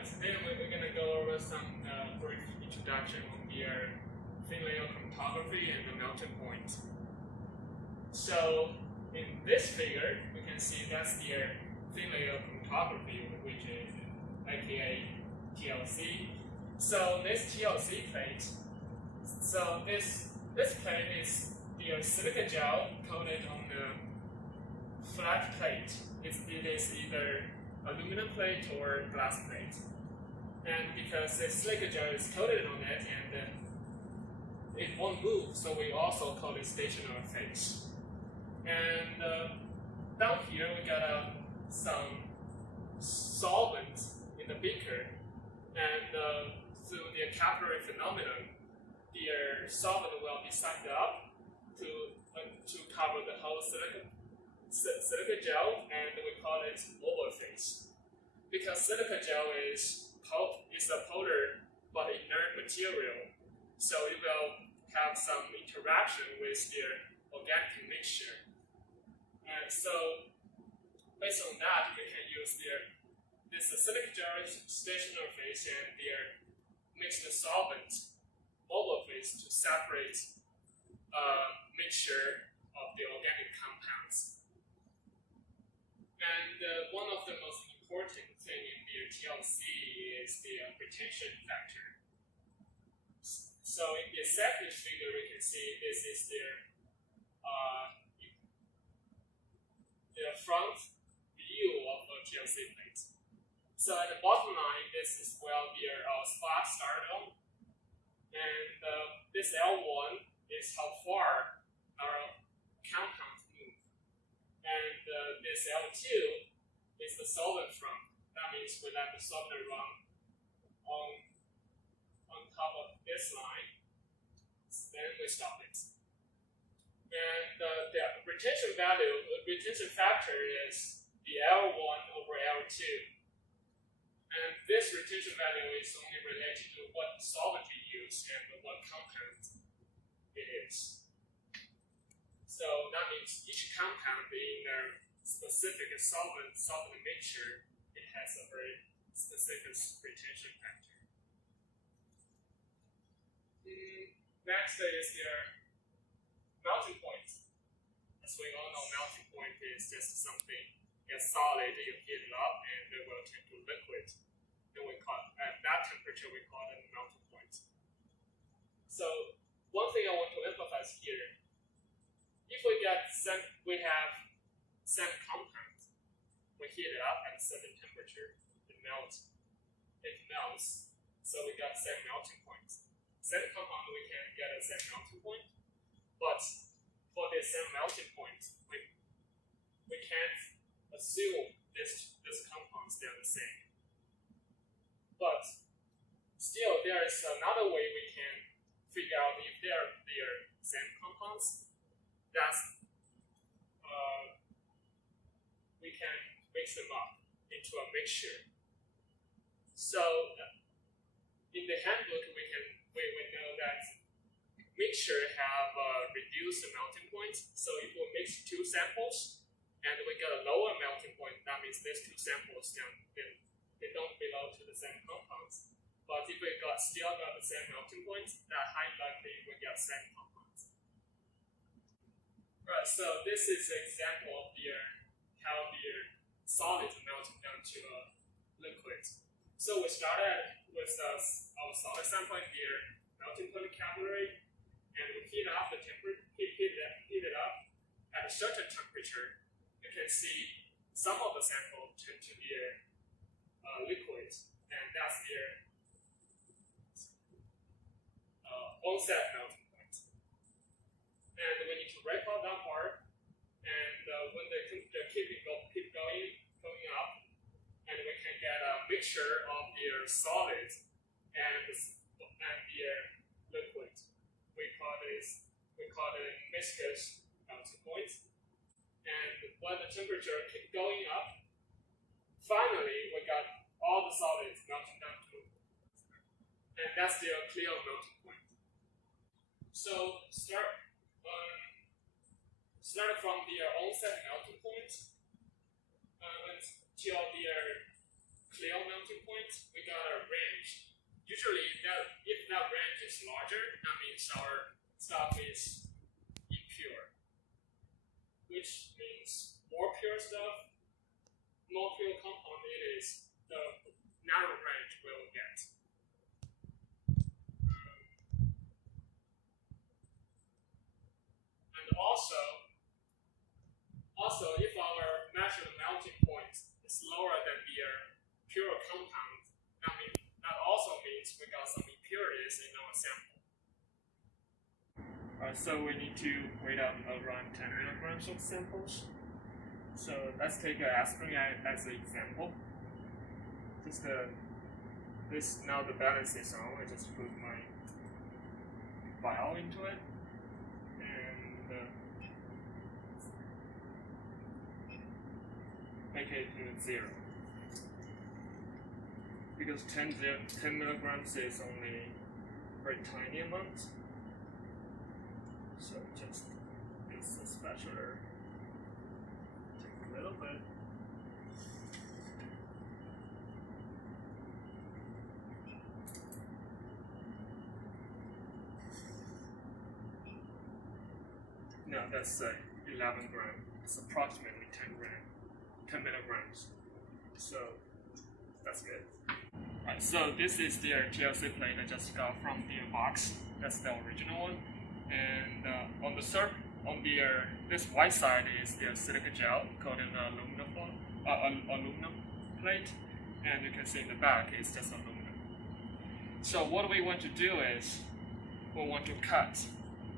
Alright, today we're going to go over some brief introduction on the thin layer chromatography and the melting point. So in this figure, we can see that's the thin layer chromatography, which is aka TLC. So this TLC plate, so this plate is the silica gel coated on the flat plate. It is either aluminum plate or glass plate. And because the silica gel is coated on it and it won't move, so we also call it stationary phase. And down here we got some solvent in the beaker, and through the capillary phenomenon, the solvent will be sucked up to cover the whole silica gel, and we call it mobile phase. Because silica gel is a polar but inert material, so it will have some interaction with the organic mixture. And so, based on that, we can use this silica gel stationary phase and the mixed solvent mobile phase to separate mixture of the organic compounds. And one of the most important thing in the TLC is the retention factor. So in the second figure, we can see this is the front view of a TLC plate. So at the bottom line, this is where the spot started on, and this L1 is how far our compounds move, and this L2 is the solvent front. That means we let the solvent run on top of this line, then we stop it. And the retention factor is the L1 over L2. And this retention value is only related to what solvent you use and what compound it is. So that means each compound in their specific solvent mixture, it has a very specific retention factor. Next is their melting point. As we all know, melting point is just something that's solid, you heat it up and it will turn to liquid. Then at that temperature we call it melting point. So one thing I want to emphasize here, if we have same compound, we heat it up at a certain temperature, it melts. So we got same melting point. Same compound, we can get a same melting point, but for this same melting point, we can't assume this compounds they're the same. But still, there is another way we can figure out if they're same compounds. That's we can mix them up into a mixture. So in the handbook, we know that mixture have reduced melting point. So if we mix two samples and we get a lower melting point, that means these two samples they don't belong to the same compounds. But if we still got the same melting point, that high likely we get same compounds. Right. So this is an example of how the solid melting down to a liquid. So we started with our solid sample in the melting point capillary, and we heat it up at a certain temperature. You can see some of the sample turn to the liquid, and that's the onset melting point. And we need to record that part, and when the temperature keep going up, and we can get a mixture of the solid and the liquid. We call it viscous melting point. And when the temperature keep going up, finally we got all the solids melting down to, and that's the clear melting point. So start from the onset melting point until the clear melting point, we got a range. Usually, if that range is larger, that means our stuff is impure, which means more pure stuff, more pure compound it is, the narrow range we'll get. And also, if our measured melting point is lower than the pure compound, that also means we got some impurities in our sample. So we need to weigh up around 10 milligrams of samples. So let's take aspirin as an example. Now the balance is on. I just put my vial into it and make it to 0. Because 10 milligrams is only a very tiny amount. So just use a spatula. Take a little bit. No, that's 11 grams. It's approximately 10 milligrams. So that's good. Right, so this is the TLC plate I just got from the box. That's the original one. And this white side is the silica gel coated aluminum plate, and you can see in the back it's just aluminum. So what we want to do is we want to cut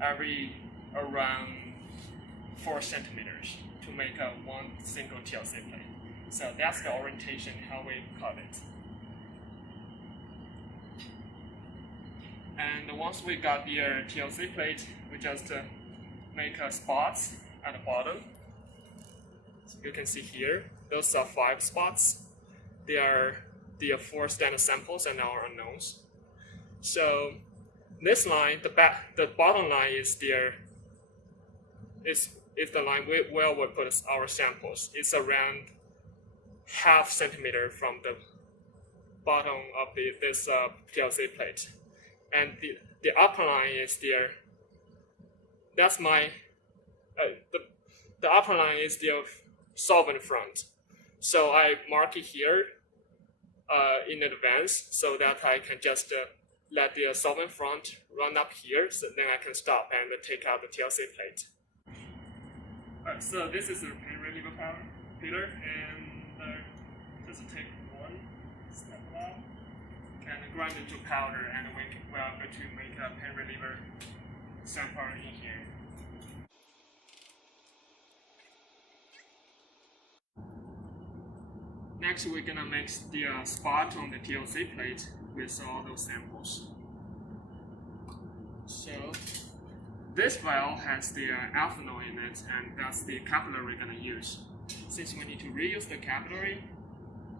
around 4 centimeters to make one single TLC plate. So that's the orientation how we cut it. And once we got the TLC plate, we just make spots at the bottom. So you can see here, those are 5 spots. They are the 4 standard samples and our unknowns. So this line, the bottom line is the line where we put our samples. It's around ½ centimeter from the bottom of this TLC plate. And the upper line is the upper line is the solvent front. So I mark it here in advance so that I can just let the solvent front run up here, so then I can stop and take out the TLC plate. Alright, so this is a pain reliever pillar, and just take one step out and grind it to powder, and we are going to make a pain reliever sample in here. Next, we're gonna make the spot on the TLC plate with all those samples. So this vial has the ethanol in it, and that's the capillary we're gonna use. Since we need to reuse the capillary,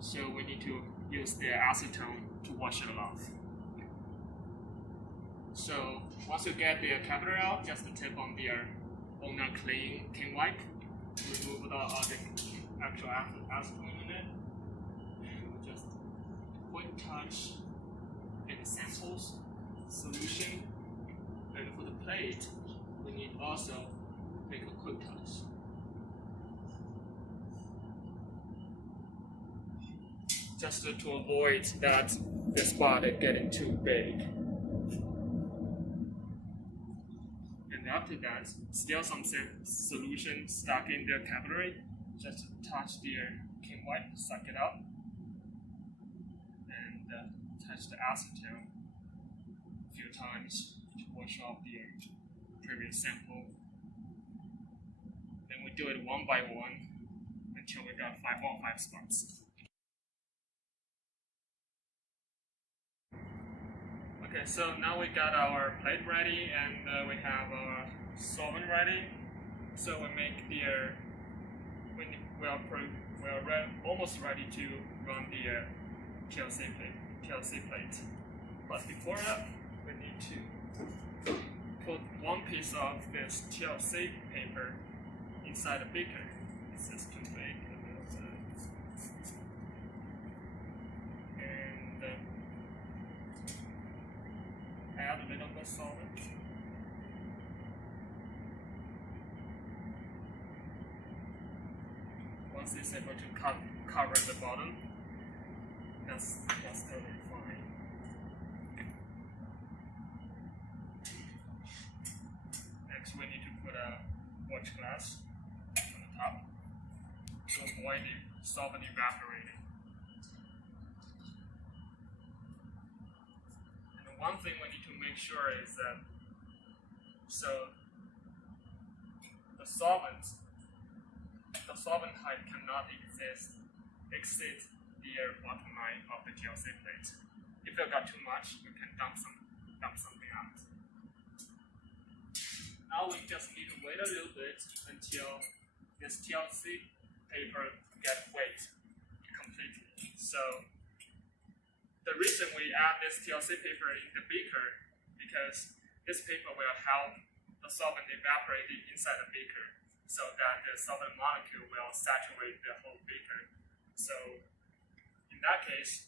so we need to use the acetone to wash it off. So once you get the capillary out, just tip on the clean wipe to remove the actual acetone in it. And just quick touch in the samples, solution, and for the plate, we need also make a quick touch. Just to avoid that the spot is getting too big. And after that, still some solution stuck in the capillary. Just touch the clean wipe, suck it up, and touch the acetone a few times to wash off the previous sample. Then we do it one by one until we got all 5 spots. Okay, so now we got our plate ready, and we have our solvent ready. So we make we are almost ready to run the TLC plate. But before that, we need to put one piece of this TLC paper inside a beaker. It's just too big. solvent. Once it's able to cover the bottom, that's totally fine. Next, we need to put a watch glass on the top to avoid the solvent evaporating. And one thing we need to make sure is that the solvent height cannot exceed the bottom line of the TLC plate. If you got too much, you can dump something out. Now we just need to wait a little bit until this TLC paper gets wet completely. So the reason we add this TLC paper in the beaker because this paper will help the solvent evaporate inside the beaker so that the solvent molecule will saturate the whole beaker. So in that case,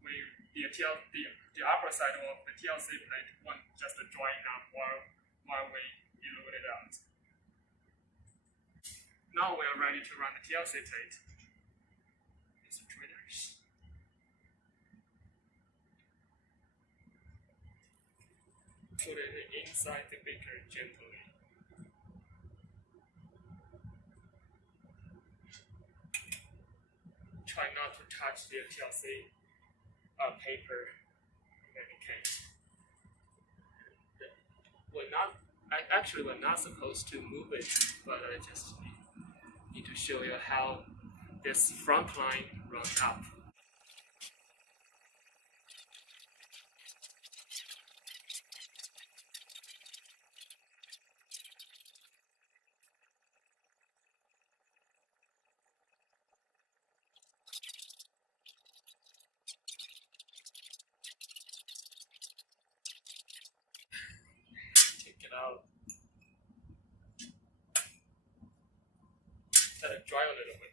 the upper side of the TLC plate won't just drying up while we dilute it out. Now we are ready to run the TLC plate. These are tweeters. Put it inside the beaker gently. Try not to touch the TLC paper in any case. We're not supposed to move it, but I just need to show you how this front line runs up. Take it out. Let it dry a little bit.